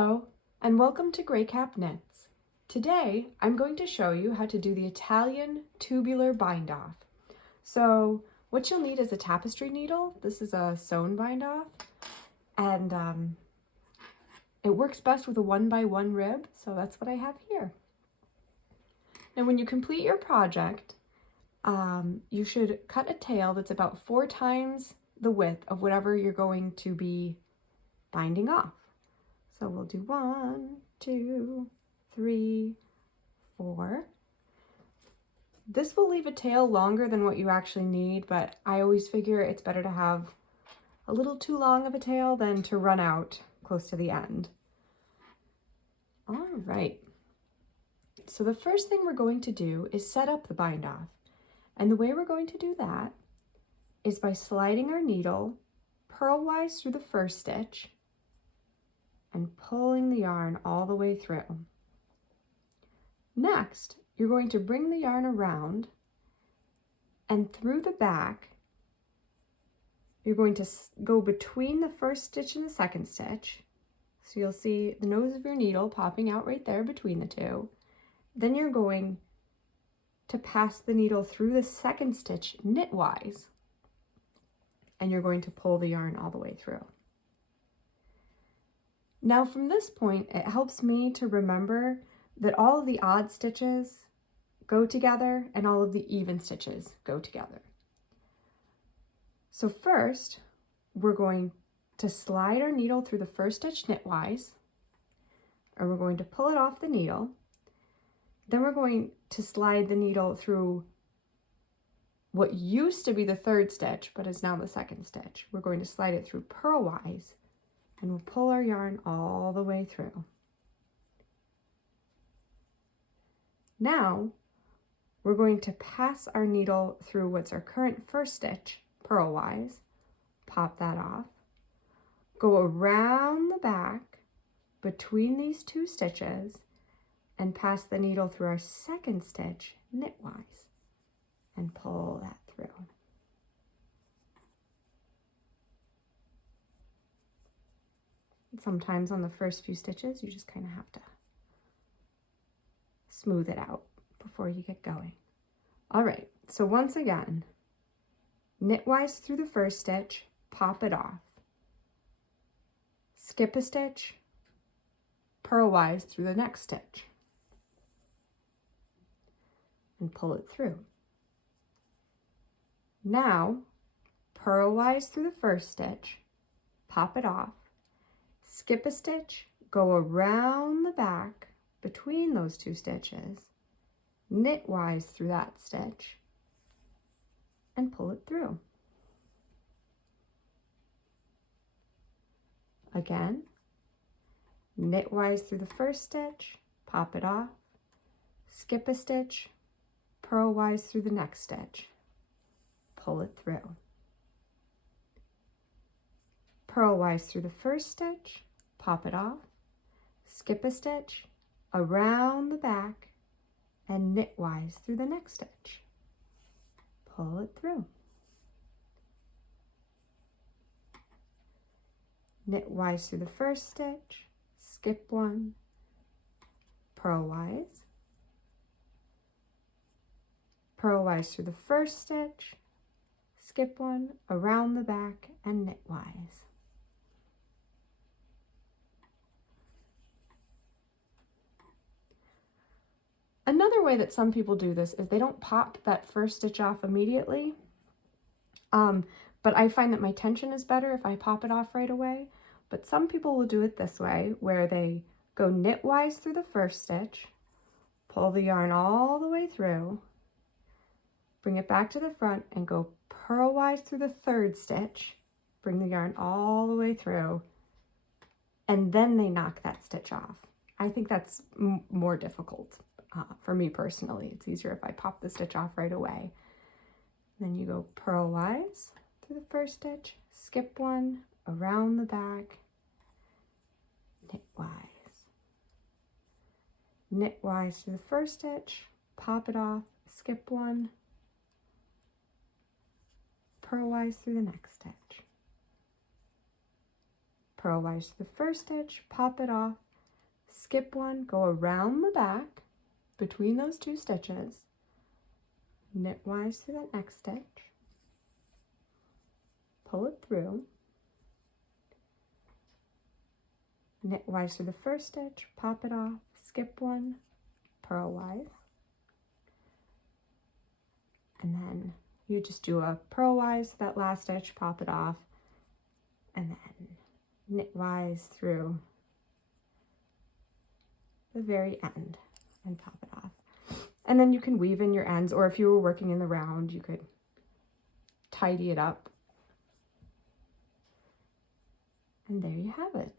Hello, and welcome to Gray Cap Knits. Today, I'm going to show you how to do the Italian tubular bind off. So, what you'll need is a tapestry needle. This is a sewn bind off, and it works best with a 1x1 rib, so that's what I have here. Now, when you complete your project, you should cut a tail that's about 4 times the width of whatever you're going to be binding off. So we'll do 1, 2, 3, 4. This will leave a tail longer than what you actually need, but I always figure it's better to have a little too long of a tail than to run out close to the end. All right. So the first thing we're going to do is set up the bind off. And the way we're going to do that is by sliding our needle purlwise through the first stitch and pulling the yarn all the way through. Next, you're going to bring the yarn around and through the back, you're going to go between the first stitch and the second stitch. So you'll see the nose of your needle popping out right there between the two. Then you're going to pass the needle through the second stitch knitwise, and you're going to pull the yarn all the way through. Now from this point, it helps me to remember that all of the odd stitches go together and all of the even stitches go together. So first, we're going to slide our needle through the first stitch knitwise, and we're going to pull it off the needle. Then we're going to slide the needle through what used to be the third stitch, but is now the second stitch. We're going to slide it through purlwise, and we'll pull our yarn all the way through. Now, we're going to pass our needle through what's our current first stitch, purlwise, pop that off, go around the back between these two stitches, and pass the needle through our second stitch, knitwise, and pull that through. Sometimes on the first few stitches, you just kind of have to smooth it out before you get going. All right, so once again, knitwise through the first stitch, pop it off. Skip a stitch, purlwise through the next stitch, and pull it through. Now, purlwise through the first stitch, pop it off, skip a stitch, go around the back between those two stitches, knitwise through that stitch, and pull it through. Again, knitwise through the first stitch, pop it off, skip a stitch, purlwise through the next stitch, pull it through. Purlwise through the first stitch, pop it off, skip a stitch, around the back, and knitwise through the next stitch. Pull it through. Knitwise through the first stitch, skip one, purlwise, purlwise through the first stitch, skip one, around the back, and knitwise. Another way that some people do this is they don't pop that first stitch off immediately, but I find that my tension is better if I pop it off right away. But some people will do it this way, where they go knitwise through the first stitch, pull the yarn all the way through, bring it back to the front, and go purlwise through the third stitch, bring the yarn all the way through, and then they knock that stitch off. I think that's more difficult. For me personally, it's easier if I pop the stitch off right away. Then you go purlwise through the first stitch, skip one, around the back, knitwise. Knitwise through the first stitch, pop it off, skip one, purlwise through the next stitch. Purlwise through the first stitch, pop it off, skip one, go around the back between those two stitches, knitwise through that next stitch, pull it through, knitwise through the first stitch, pop it off, skip one, purlwise, and then you just do a purlwise that last stitch, pop it off, and then knitwise through the very end and pop it off. And then you can weave in your ends, or if you were working in the round, you could tidy it up. And there you have it.